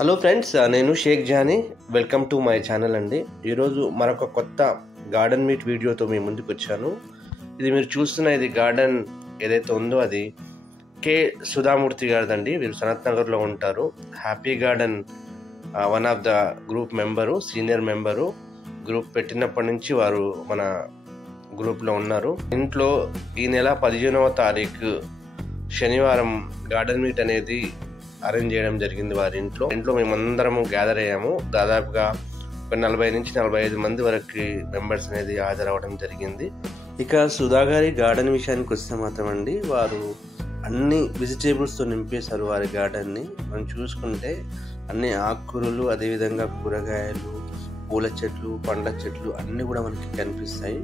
Hello friends, నేను Shaik Jani. Welcome to my channel అండి. ఈరోజు మరొక కొత్త గార్డెన్ మీట్ వీడియోతో మీ ముందుకు వచ్చాను. ఇది మీరు చూస్తున్న ఇది గార్డెన్ ఏదైతే ఉందో అది కే సుధామూర్తి గారిదండి. వీరు సనత్ నగర్లో ఉంటారు. Happy garden one of the group member, senior member. Group పెట్టినప్పటి నుంచి వారు మన గ్రూప్లో ఉన్నారు. ఇంట్లో ఈ నెల 15వ తారీఖు శనివారం గార్డెన్ మీట్ అనేది అరేంజ్ చేయడం జరిగింది. వారి ఇంట్లో మేమందరము గ్యాదర్ అయ్యాము. దాదాపుగా ఒక 40 నుంచి 45 మంది వరకు మెంబర్స్ అనేది హాజరవడం జరిగింది. ఇక సుధా గారి గార్డెన్ విషయానికి వస్తే మాత్రం అండి, వారు అన్ని వెజిటేబుల్స్తో నింపేశారు వారి గార్డెన్ని. మనం చూసుకుంటే అన్ని ఆకుకూరలు, అదేవిధంగా కూరగాయలు, పూల చెట్లు, పండ్ల చెట్లు అన్నీ కూడా మనకి కనిపిస్తాయి.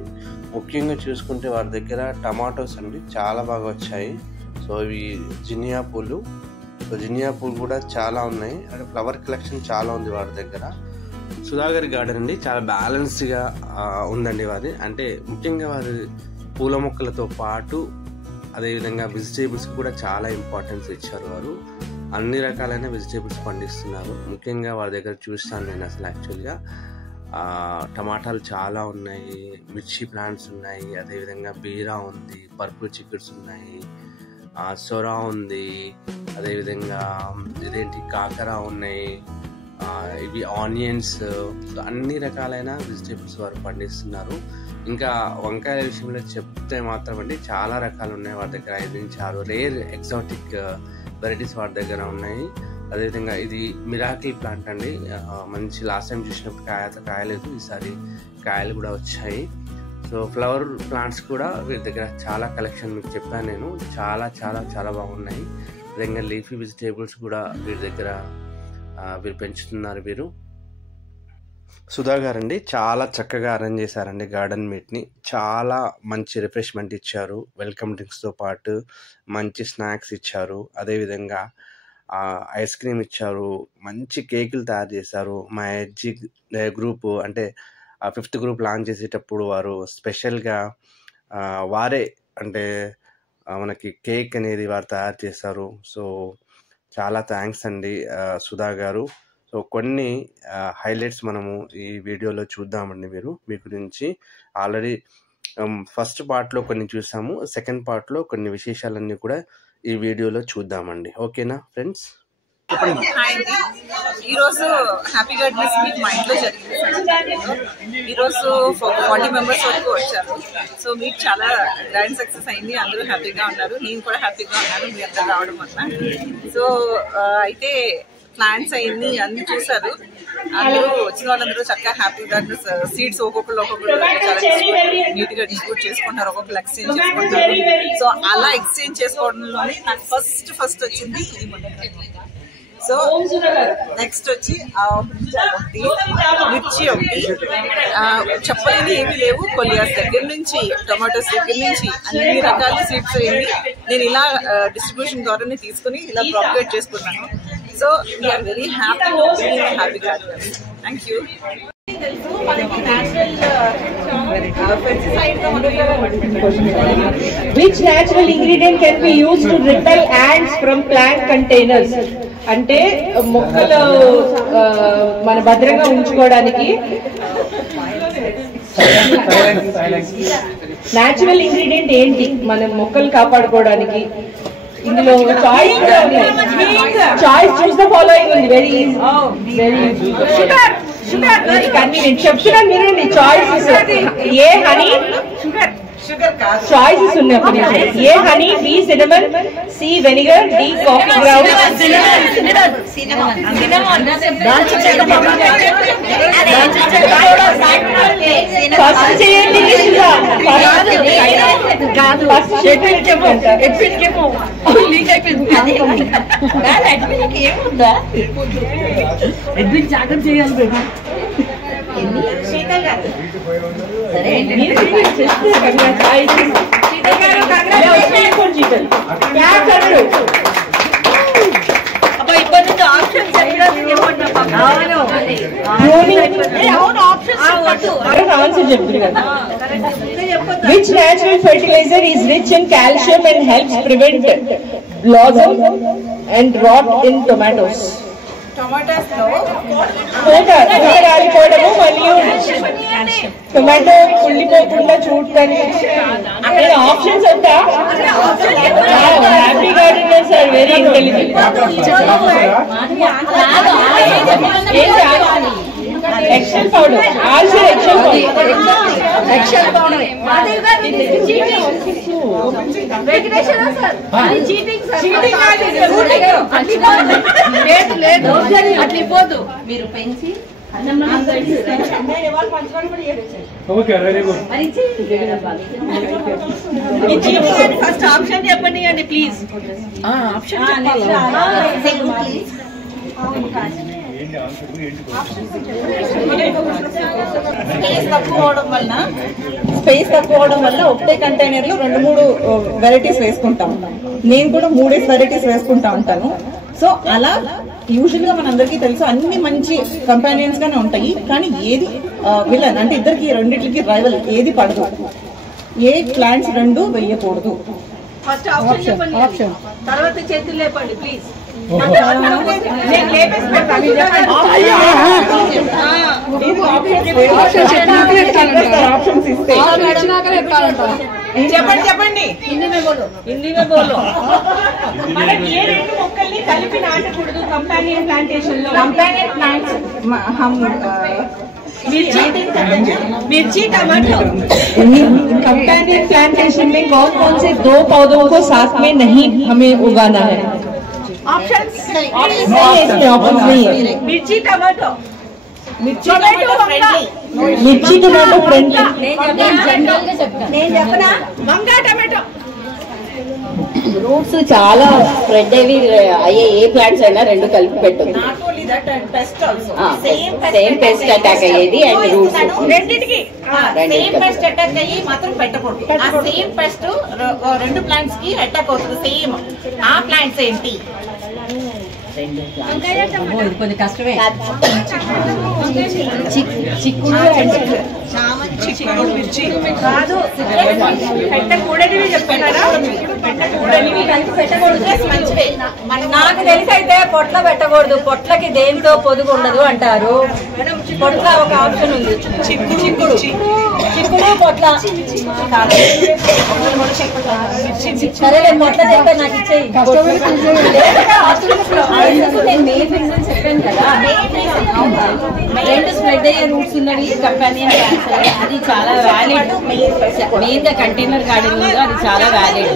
ముఖ్యంగా చూసుకుంటే వారి దగ్గర టమాటోస్ అండి చాలా బాగా వచ్చాయి. సో ఇవి జినియా పూలు. సో జినియా పూలు కూడా చాలా ఉన్నాయి. అంటే ఫ్లవర్ కలెక్షన్ చాలా ఉంది వారి దగ్గర. సుధాగర్ గార్డెన్ అండి చాలా బ్యాలెన్స్డ్గా ఉందండి వారి. అంటే ముఖ్యంగా వారి పూల మొక్కలతో పాటు అదేవిధంగా వెజిటేబుల్స్ కూడా చాలా ఇంపార్టెన్స్ ఇచ్చారు. వారు అన్ని రకాలైన వెజిటేబుల్స్ పండిస్తున్నారు. ముఖ్యంగా వారి దగ్గర చూస్తాను నేను అసలు యాక్చువల్గా టమాటాలు చాలా ఉన్నాయి, మిర్చి ప్లాంట్స్ ఉన్నాయి, అదేవిధంగా బీరా ఉంది, పర్పుల్ చిక్కుడ్స్ ఉన్నాయి, సొరా ఉంది, అదేవిధంగా ఇదేంటి కాకర ఉన్నాయి, ఇవి ఆనియన్స్, అన్ని రకాలైన వెజిటేబుల్స్ వారు పండిస్తున్నారు. ఇంకా వంకాయల విషయంలో చెప్తే మాత్రం అండి చాలా రకాలు ఉన్నాయి వారి దగ్గర. 5 నుంచి 6 రేర్ ఎగ్జాటిక్ వెరైటీస్ వారి దగ్గర ఉన్నాయి. అదేవిధంగా ఇది మిరాకిల్ ప్లాంట్ అండి. మంచి లాస్ట్ టైం చూసినప్పుడు కాయలేదు, ఈసారి కాయలు కూడా వచ్చాయి. సో ఫ్లవర్ ప్లాంట్స్ కూడా వీరి దగ్గర చాలా కలెక్షన్ మీకు చెప్పాను నేను. చాలా చాలా చాలా బాగున్నాయి. అదేవిధంగా లీఫీ వెజిటేబుల్స్ కూడా వీరి దగ్గర వీరు పెంచుతున్నారు. వీరు సుధా గారండి చాలా చక్కగా అరేంజ్ చేశారండి గార్డెన్ మీట్ని. చాలా మంచి రిఫ్రెష్మెంట్ ఇచ్చారు. వెల్కమ్ డ్రింక్స్తో పాటు మంచి స్నాక్స్ ఇచ్చారు. అదేవిధంగా ఐస్ క్రీమ్ ఇచ్చారు. మంచి కేకులు తయారు చేశారు. మా ఎడ్జి గ్రూపు అంటే 5th గ్రూప్ లాంచ్ చేసేటప్పుడు వారు స్పెషల్గా వారే అంటే మనకి కేక్ అనేది వారు తయారు చేశారు. సో చాలా థ్యాంక్స్ అండి సుధా గారు. సో కొన్ని హైలైట్స్ మనము ఈ వీడియోలో చూద్దామండి. మీ గురించి ఆల్రెడీ ఫస్ట్ పార్ట్లో కొన్ని చూసాము, సెకండ్ పార్ట్లో కొన్ని విశేషాలన్నీ కూడా ఈ వీడియోలో చూద్దామండి. ఓకేనా ఫ్రెండ్స్? హాయ్ అండి. ఈరోజు హ్యాపీ గార్డెన్స్ మీట్ మా ఇంట్లో జరిగింది. ఈరోజు 40 మెంబర్స్ వరకు వచ్చారు. సో మీట్ చాలా గ్రాండ్ సక్సెస్ అయింది. అందరూ హ్యాపీగా ఉన్నారు. నేను కూడా హ్యాపీగా ఉన్నాను మీ అందరూ రావడం వల్ల. సో అయితే ప్లాంట్స్ అన్ని చూసారు. అందరూ వచ్చిన వాళ్ళందరూ చక్కగా హ్యాపీ గార్డెన్స్ సీడ్స్ ఒక్కొక్కరు చాలా నీట్ గా డిస్ట్రిబ్యూట్ చేసుకుంటారు. ఒక్కొక్కరు ఎక్స్చేంజ్ చేసుకుంటారు. సో అలా ఎక్స్చేంజ్ చేసుకోవడంలోనే నాకు ఫస్ట్ వచ్చింది ఈ మొక్క. సో నెక్స్ట్ వచ్చి మిర్చి ఒకటి, చెప్పలేని ఏమీ లేవు. కొలియాస్ దగ్గర నుంచి, టొమాటోస్ దగ్గర నుంచి అన్ని రకాల సీడ్స్ అయ్యింది. నేను ఇలా డిస్ట్రిబ్యూషన్ ద్వారానే తీసుకుని ఇలా ప్రాపగేట్ చేసుకున్నాను. So we are very happy to be in happy garden. Thank you. Which natural ingredient can be used to repel ants from plant containers? అంటే మొక్కలు మన భద్రంగా ఉంచుకోవడానికి న్యాచురల్ ఇంగ్రీడియంట్ ఏంటి మన మొక్కలు కాపాడుకోవడానికి? ఇందులో చాయిస్ చూస్ ద ఫాలోయింగ్ ఉంది. వెరీ కన్వీనియంట్ చెప్తున్నాను వినండి. చాయిసెస్ ఏ హనీ, చాయిసెస్ ఉన్నాయి. A honey, B cinnamon, C vinegar, D coffee ground. First చేయండి. ఎడ్విన్ జాగ్రత్త చేయాలి baby. Which natural fertilizer is rich in calcium and helps prevent blossom and rot in tomatoes? Tomatoes లో రాలిపోవడము మరియు tomato కుళ్ళిపోకుండా చూడటానికి అక్కడ ఆప్షన్స్ ఉంటా. Happy gardeners are very intelligent. Excel powder, also excel powder. లేదు అట్లా ఇవ్వద్దు. మీరు పెంచి ఫస్ట్ ఆప్షన్ చెప్పండి అండి ప్లీజ్. స్పేస్ తక్కువ అవడం వల్ల ఒకటే కంటైనర్ లో 2-3 వెరైటీస్ వేసుకుంటాం. నేను కూడా 3 వెరైటీస్ వేసుకుంటా ఉంటాను. సో అలా యూజువల్ గా మనందరికీ తెలుసు అన్ని మంచి కంపానియన్స్ గానే ఉంటాయి. కానీ ఏది విలన్ అంటే ఇద్దరికి రెండిట్లకి రైవల్ ఏది పడదు. ఏ ప్లాంట్స్ 2 వేయకూడదు. ఫస్ట్ ఆప్షన్ చెప్పండి, తర్వాత చేతులు లేపండి ప్లీజ్. చెప్పండి హిందీ బోలో. మనకి ఏ 2 మొక్కల్ని కలిపి నాటకూడదు కంపానియన్ ప్లాంటేషన్ లో. कंपेनियन प्लांट्स हम मिर्ची टमाटो कंपेनियन प्लांटेशन में कौन कौन से 2 पौधों को साथ में नहीं हमें उगाना है? ऑप्शन ऑप्शन नहीं है. మిర్చి టమాటో మిర్చి టమాటో ఫ్రెండ్లీ. నేను చెప్పనా వంకాయ టమాటో. రూట్స్ చాలా స్ప్రెడ్ అయ్యే ఏ ప్లాంట్స్ అయినా 2 కలిపి పెట్టదు. సేమ్ పెస్ట్ అటాక్ అయ్యేది అండ్ రూట్స్ రెండింటికి సేమ్ పెస్ట్ అటాక్ అయ్యి మాత్రం పెట్టకూడదు. ఆ సేమ్ పెస్ట్ 2 ప్లాంట్స్ కి అటాక్ అవుతుంది సేమ్. ఆ ప్లాంట్స్ ఏంటి? కొంచెం కష్టమే. చిక్కుడు కాదు పెట్టకూడనివి చెప్తున్నారా? పెట్టకూడనివి కలిపి పెట్టకూడదు. మంచివే. నాకు తెలిసి అయితే పొట్ల పెట్టకూడదు. పొట్లకి దేంతో పొదుగు ఉండదు అంటారు. పొట్ల ఒక ఆప్షన్ ఉంది. చిక్కుడు పొట్ల. సరే పొట్ల చెప్తే నాకు ఇచ్చేయి. నేను మెయిన్ రీజన్ చెప్పాను కదా, 2 స్ప్రెడ్ అయ్యే రూట్స్ ఉన్నది కంపానియన్ ప్లాంట్స్. అది చాలా వ్యాలిడ్. మెయిన్ గా కంటైనర్ గార్డెన్ అది చాలా వ్యాలిడ్.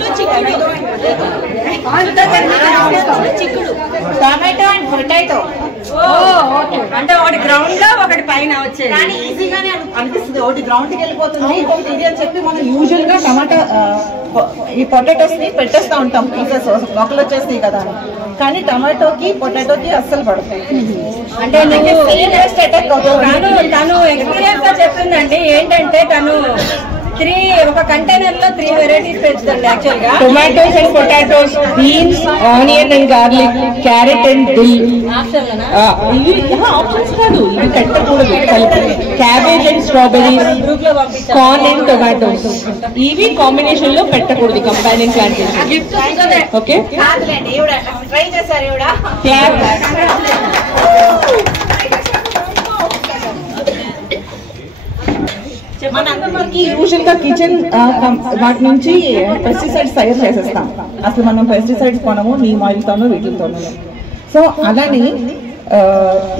చిక్కుడు టమాటో అండ్ పొటాటో. అంటే ఒకటి గ్రౌండ్ లో ఒకటి పైన వచ్చేది. కానీ ఈజీగానే అనిపిస్తుంది. ఒకటి గ్రౌండ్ కి వెళ్ళిపోతుంది, ఇంకొకటి ఇది అని చెప్పి మనం యూజువల్ గా టమాటా ఈ పొటాటోస్ ని పెట్టేస్తా ఉంటాం. పీసెస్ మొక్కలు వచ్చేస్తాయి కదా అని. కానీ టమాటోకి పొటాటోకి అస్సలు పడదు. అంటే తను ఎక్స్పీరియన్స్ గా చెప్పిందండి. ఏంటంటే తను ఒక కంటైనర్ లో 3 వెరైటీస్ పెంచుతుంది యాక్చువల్ గా. Tomatoes and potatoes, beans, onion and garlic, carrot and dill. ఇవి ఆప్షన్స్ కాదు, ఇవి పెట్టకూడదు. Cabbage and strawberries, corn and tomatoes ఇవి కాంబినేషన్ లో పెట్టకూడదు కంపానియన్ ప్లాంటేషన్. ఓకే ట్రై చేశారు ఇవిడ. మనందరికీ యూజువల్ గా కిచెన్ వాటి నుంచి పెస్టిసైడ్స్ తయారు చేసేస్తాం. అసలు మనం పెస్టిసైడ్స్ కొనము, నీమ్ ఆయిల్ తోనూ వీటితోనూ. సో అలానే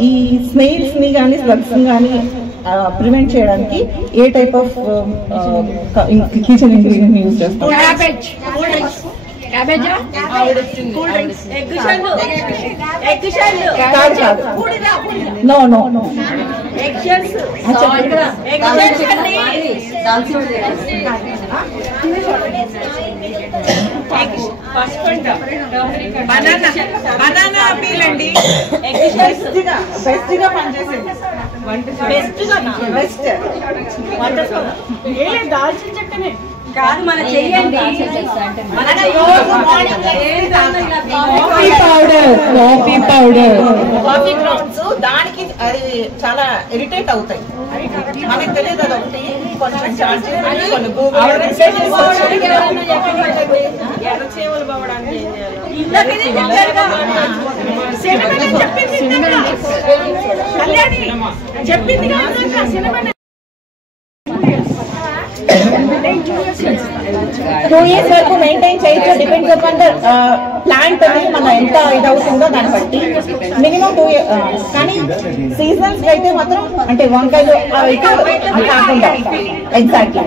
ఈ స్నేల్స్ ని కానీ స్లగ్స్ ని కానీ ప్రివెంట్ చేయడానికి ఏ type of kitchen ingredient use చేస్తాం? No no no. Banana peel అండి. బెస్ట్ గా పనిచేసేది. బెస్ట్ దాల్చిన చెక్కనే కాదు మన చెయ్యండి. కాఫీ పౌడర్ కాఫీ గ్రౌండ్స్ దానికి అది చాలా ఇరిటేట్ అవుతాయి. మనకు తెలియదు అది ఒకటి కొంచెం చార్జ్ కొన్ని గూగుల్ చెప్పింది 2 years వరకు మెయింటైన్ చేయొచ్చు. డిపెండ్స్ అపాన్ ద ప్లాంట్ అనేది మన ఎంత ఇది అవుతుందో దాన్ని బట్టి మినిమం 2 years. కానీ సీజన్స్ అయితే మాత్రం అంటే వంకాయలు కాకుండా ఎగ్జాక్ట్లీ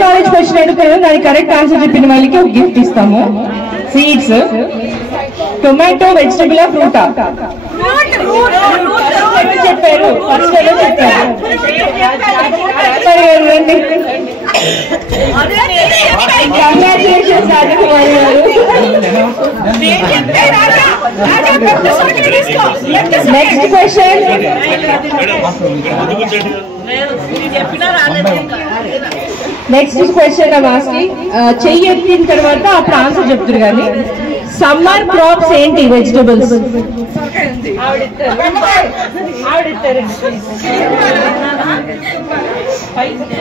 నాలెడ్జ్ క్వశ్చన్ అడుగుతారు, దానికి కరెక్ట్ ఆన్సర్ చెప్పిన వాళ్ళకి ఒక గిఫ్ట్ ఇస్తాము. సీడ్స్ టొమాటో వెజిటబుల్ ఫ్రూటా చెప్పారు, ఫస్ట్ చెప్పారు. కంగ్రాచులేషన్స్ రాజకుమారి గారు. Next question. నెక్స్ట్ క్వశ్చన్ చెయ్యి ఎత్తిన తర్వాత అప్పుడు ఆన్సర్ చెప్తారు. కానీ సమ్మర్ క్రాప్స్ ఏంటి? వెజిటబుల్స్.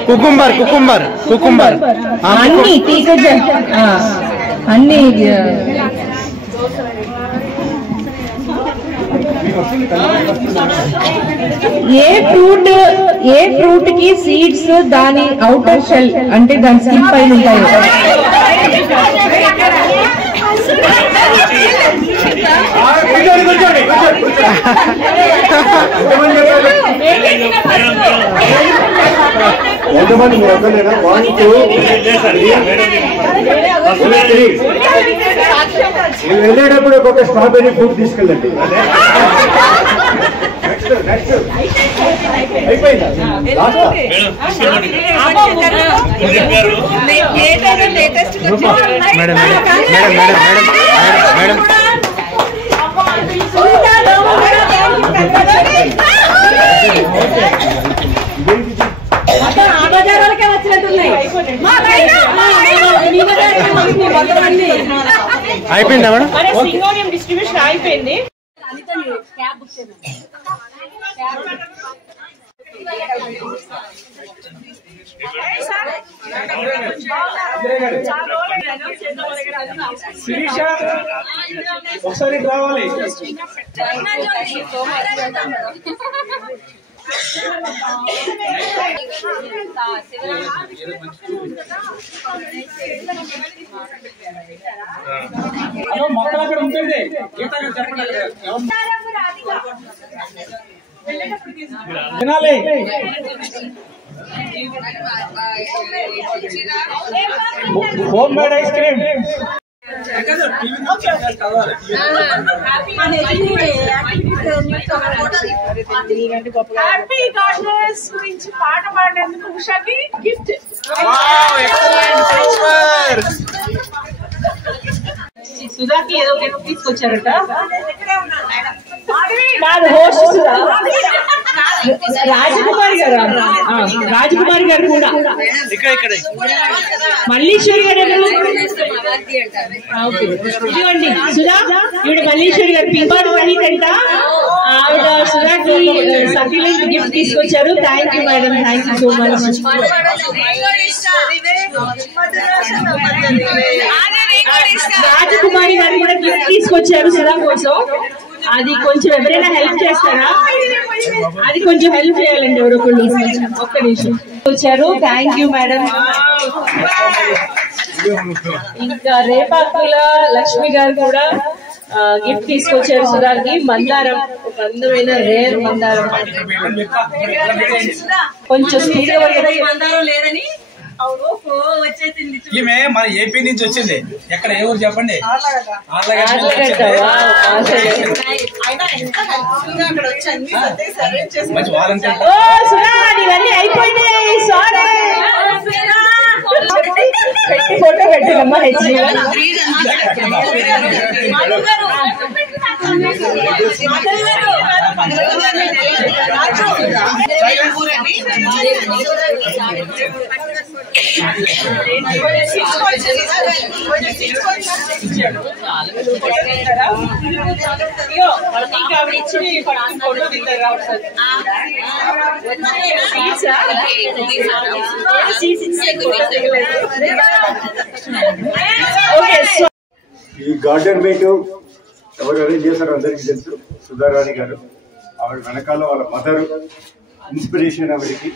కుకుంబర్ కుకుంబర్ కుకుంబర్ అన్ని తీగజ అన్ని. ఏ ఫ్రూట్ కి సీడ్స్ దాని అవుటర్ షెల్ అంటే దాని స్కిన్ పైన ఉంటాయి. వెళ్ళేటప్పుడు ఒక్కొక్క స్ట్రాబెర్రీ ఫ్రూట్ తీసుకెళ్ళండి. ఆబజారాలకే వచ్చినట్టున్నాయి. అయిపోయిందా మేడం? సింగోనియం డిస్ట్రిబ్యూషన్ అయిపోయింది. ఒకసారి రావాలి. మొక్కలు అక్కడ ఉంటుంది. తినాలి. Home made ice cream. Happy gardens గురించి పాట పాడేందుకు ఉషాకి గిఫ్ట్. సుధాకి ఏదో గిఫ్ట్ తీసుకొచ్చారట. హోస్ట్ సుధా. రాజకుమారి గారు, రాజకుమారి గారు కూడా. మల్లీశ్వరి గారు ఇదిగోండి సుధా, ఈవిడ మల్లీశ్వరి గారు పింపాడు అంట. ఆవిడ సుధాకి సర్టిఫికెట్ గిఫ్ట్ తీసుకొచ్చారు. Thank you madam, thank you so much. Rajakumari గారు కూడా గిఫ్ట్ తీసుకొచ్చారు సుధా కోసం. అది కొంచెం ఎవరైనా హెల్ప్ చేస్తారా? అది కొంచెం హెల్ప్ చేయాలండి ఎవరొకళ్ళు. ఒక్క నిమిషం వచ్చారు. Thank you madam. ఇంకా రేపాకుల లక్ష్మి గారు కూడా గిఫ్ట్ తీసుకొచ్చారు సుధాకి. మందారం, ఒక అందమైన రేర్ మందారం. కొంచెం స్పీడ్ గా మందారం లేదని ఈమె మన ఏపీ నుంచి వచ్చింది. ఎక్కడ ఏ ఊరు చెప్పండి? ఇవన్నీ అయిపోయినాయి. ఈ గార్డెన్ మీట్ ఎవరు అరేంజ్ చేశారో అందరికీ తెలుసు. సుధారాణి గారు. ఆవిడ వెనకాల వాళ్ళ మదర్ ఇన్స్పిరేషన్ ఆవిడకి.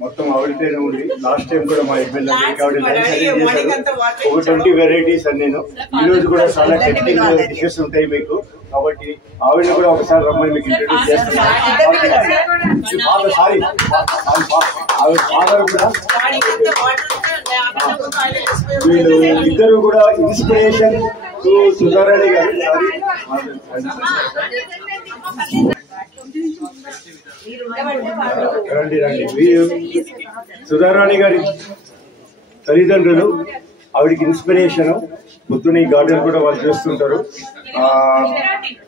మొత్తం ఆవిడతోనే ఉంది. లాస్ట్ టైం కూడా మా ఎమ్మెల్యే ఆవిడ లంచ్ అరేంజ్ చేశారు. ఒక 20 వెరైటీస్ అని. నేను ఈ రోజు కూడా చాలా టెక్నికల్ డిషెస్ ఉంటాయి మీకు, కాబట్టి ఆవిడని కూడా ఒకసారి రమ్మని మీకు ఇంట్రడ్యూస్ చేస్తున్నాను. సారీ ఆవిడ ఫాదర్ కూడా. వీళ్ళు ఇద్దరు కూడా ఇన్స్పిరేషన్ టు సుధారాణి గారు. రండి రండి. వీరు సుధారాణి గారి తల్లిదండ్రులు. ఆవిడికి ఇన్స్పిరేషన్. పొద్దున ఈ గార్డెన్ కూడా వాళ్ళు చేస్తుంటారు.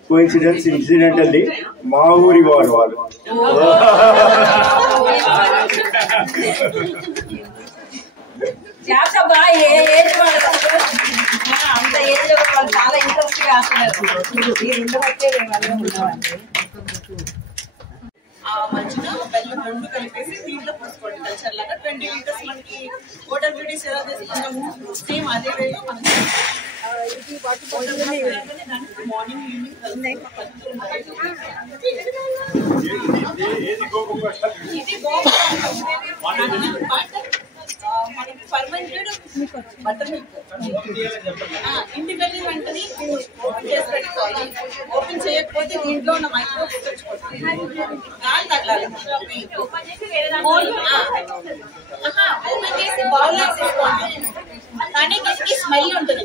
కోఇన్సిడెన్స్ ఇన్సిడెంటల్లీ మా ఊరి వారు వాళ్ళు. అంత ఏజ్ వాళ్ళు చాలా ఇంట్రెస్ట్ గా మంచిగా బెల్లం రెండు కలిపేసి దీంట్లో పోసుకోండి. కల్చర్ లాగా 20 లీటర్స్ మనకి వాటర్ బ్యూటీస్ ఎలా తీసుకుంటాము సేమ్ అదే వేలో మనకి మార్నింగ్ ఈవినింగ్ మనకి ఫర్మెంటెడ్ బటర్ మిల్క్. ఇంటికి వెళ్ళి వెంటనే ఓపెన్ చేసి పెట్టుకోవాలి. ఓపెన్ చేయకపోతే దీంట్లో ఉన్న మైక్రోబ్స్ తెచ్చుకోవాలి. గాలి తగలాలి. ఓపెన్ చేసి బౌల్ వేసేసుకోండి. కానీ దీనికి స్మెల్ ఉంటుంది.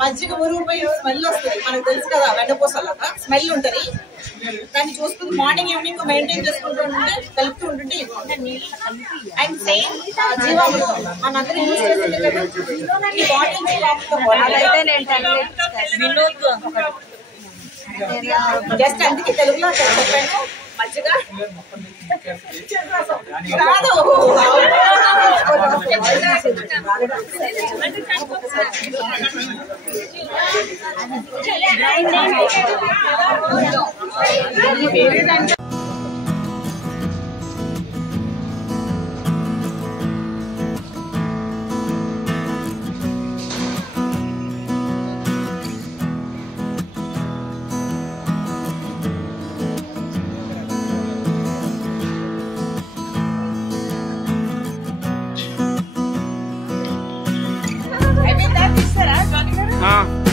మజ్జిగ ఊరిపోయి స్మెల్ వస్తుంది. మనకు తెలుసు కదా, వెండపూసలాగా స్మెల్ ఉంటుంది. దాన్ని చూసుకుని మార్నింగ్ ఈవినింగ్ మెయింటైన్ చేసుకుంటూ ఉంటే కలుపుతూ ఉంటుంటే అండ్ సేమ్ జీవామృతం మనందరూ యూజ్ చేసేది కదా. ఈ బాటిల్ జస్ట్ అందుకే తెలుగులో చెప్పాను. మజ్జిగ కాదు हाँ